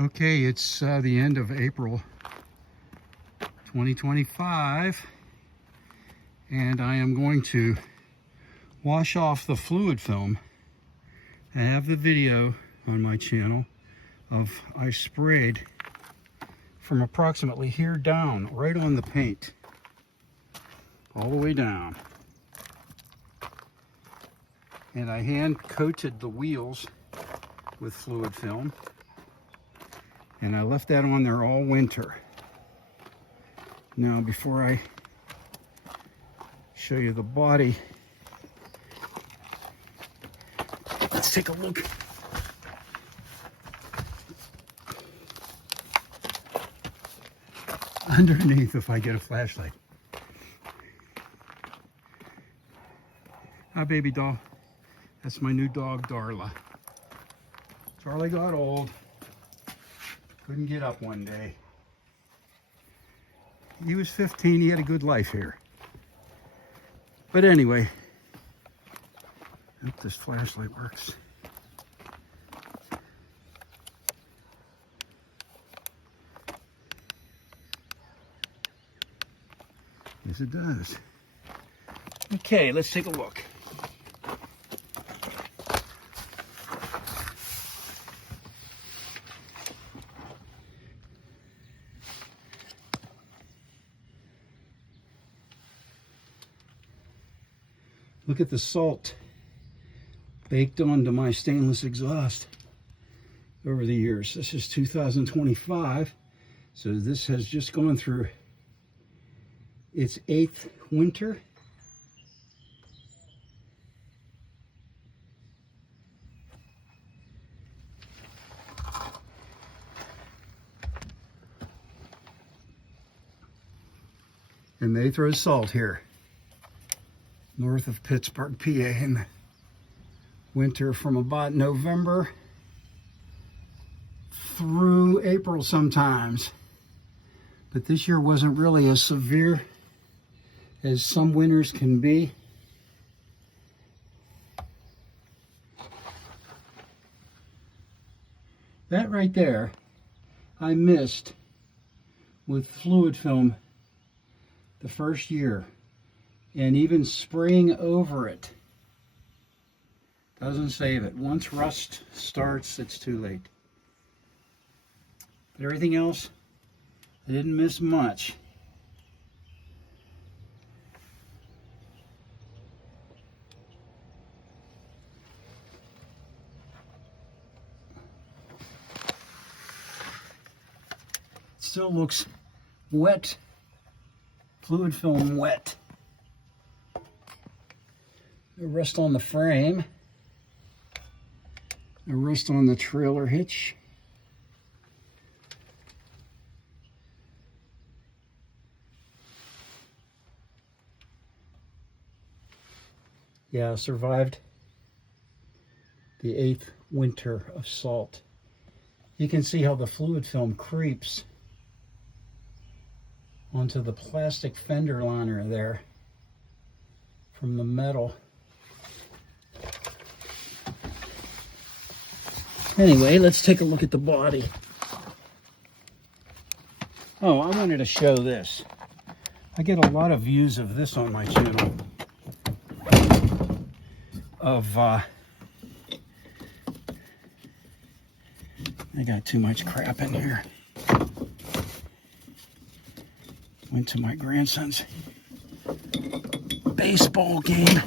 Okay, it's the end of April 2025, and I am going to wash off the fluid film. I have the video on my channel of I sprayed from approximately here down, right on the paint, all the way down. And I hand coated the wheels with fluid film. And I left that on there all winter. Now, before I show you the body, let's take a look. Underneath, if I get a flashlight. Hi, baby doll. That's my new dog, Darla. Charlie got old. Couldn't get up one day. He was 15, he had a good life here. But anyway, I hope this flashlight works. Yes, it does. Okay, let's take a look. Look at the salt baked onto my stainless exhaust over the years. This is 2025, so this has just gone through its 8th winter. And they throw salt here, north of Pittsburgh, PA, in the winter from about November through April sometimes. But this year wasn't really as severe as some winters can be. That right there, I missed with fluid film the first year. And even spraying over it doesn't save it. Once rust starts, it's too late. But everything else, I didn't miss much. It still looks wet, fluid film wet. The rust on the frame, the rust on the trailer hitch. Yeah, I survived the 8th winter of salt. You can see how the fluid film creeps onto the plastic fender liner there from the metal. Anyway, let's take a look at the body. Oh, I wanted to show this. I get a lot of views of this on my channel. I got too much crap in here. Went to my grandson's baseball game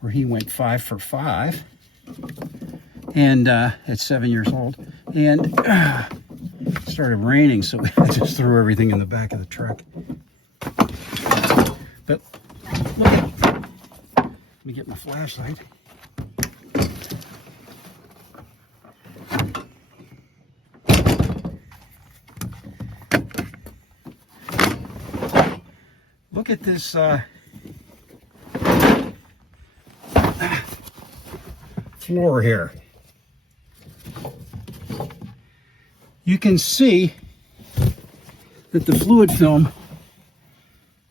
where he went 5 for 5. And at 7 years old, and it started raining, so I just threw everything in the back of the truck. But look at, let me get my flashlight. Look at this floor here. You can see that the fluid film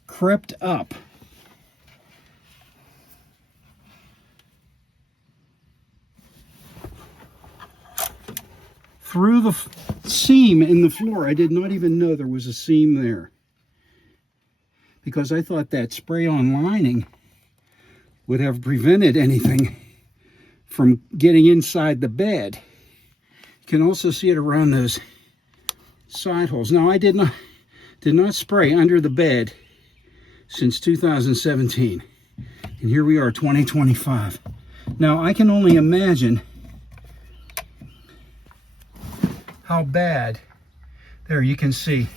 crept up. through the seam in the floor. I did not even know there was a seam there, because I thought that spray-on lining would have prevented anything from getting inside the bed. You can also see it around those side holes. Now, I did not spray under the bed since 2017, and here we are, 2025. Now, I can only imagine how bad, there you can see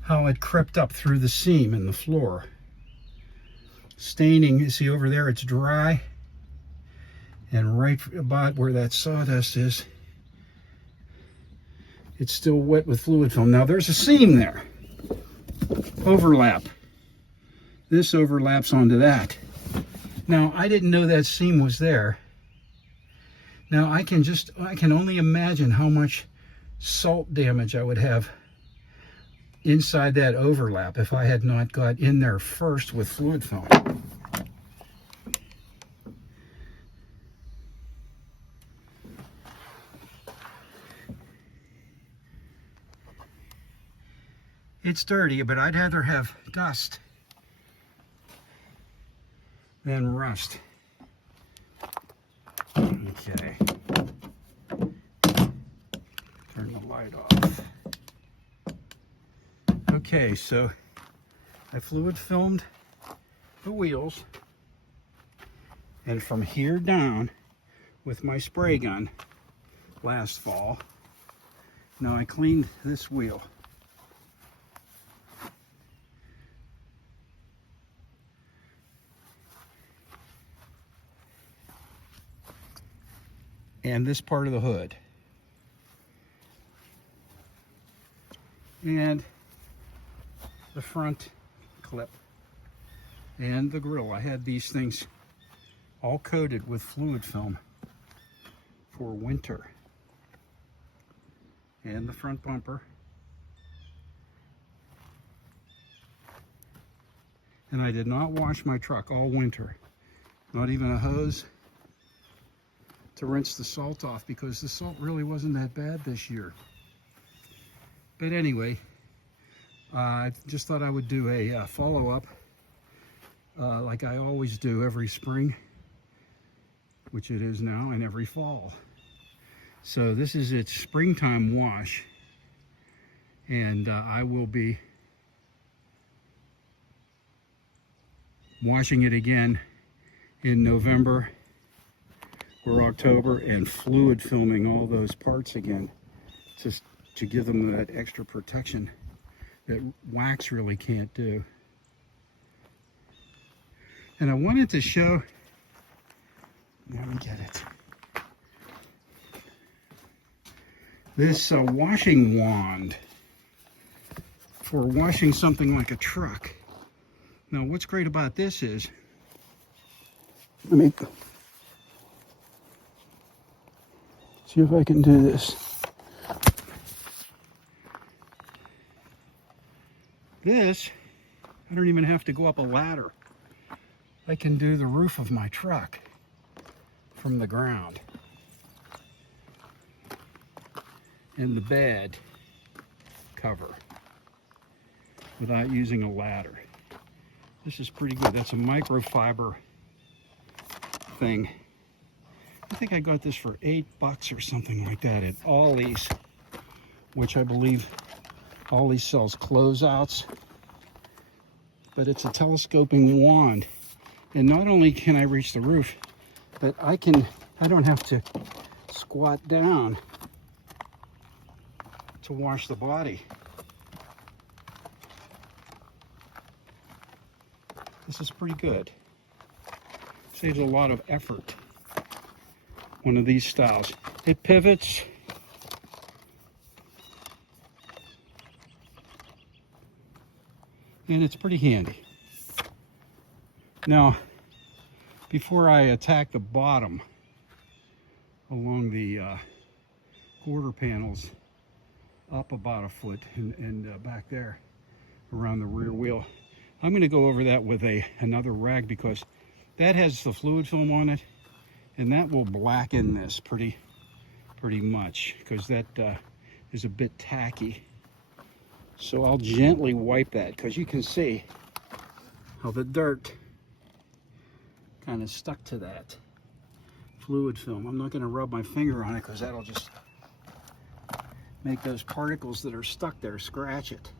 how it crept up through the seam in the floor. Staining, you see over there, it's dry, and right about where that sawdust is, it's still wet with fluid film. Now, there's a seam there, overlap. This overlaps onto that. Now, I didn't know that seam was there. Now, I can only imagine how much salt damage I would have inside that overlap if I had not got in there first with fluid film. It's dirty, but I'd rather have dust than rust. Okay. Turn the light off. Okay, so I fluid filmed the wheels, and from here down with my spray gun last fall. Now I cleaned this wheel. And this part of the hood. And the front clip. And the grill. I had these things all coated with fluid film for winter. And the front bumper. And I did not wash my truck all winter. Not even a hose to rinse the salt off, because the salt really wasn't that bad this year. But anyway, I just thought I would do a follow-up like I always do every spring, which it is now, and every fall. So this is its springtime wash, and I will be washing it again in November or October, and fluid filming all those parts again, just to give them that extra protection that wax really can't do. And I wanted to show, let me get it, this washing wand for washing something like a truck. Now, what's great about this is, let me see if I can do this. This, I don't even have to go up a ladder. I can do the roof of my truck from the ground. And the bed cover without using a ladder. This is pretty good. That's a microfiber thing. I think I got this for $8 or something like that at Ollie's, which I believe Ollie's sells closeouts. But it's a telescoping wand, and not only can I reach the roof, but I don't have to squat down to wash the body. This is pretty good. Saves a lot of effort. One of these styles. It pivots. And it's pretty handy. Now, before I attack the bottom along the quarter panels up about a foot and back there around the rear wheel, I'm going to go over that with another rag, because that has the fluid film on it, and that will blacken this pretty pretty much, because that is a bit tacky. So I'll gently wipe that, because you can see how the dirt kind of stuck to that fluid film. I'm not going to rub my finger on it, because that'll just make those particles that are stuck there scratch it.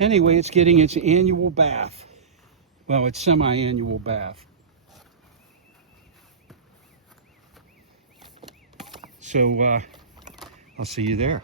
Anyway, it's getting its annual bath. Well, it's semi-annual bath. So I'll see you there.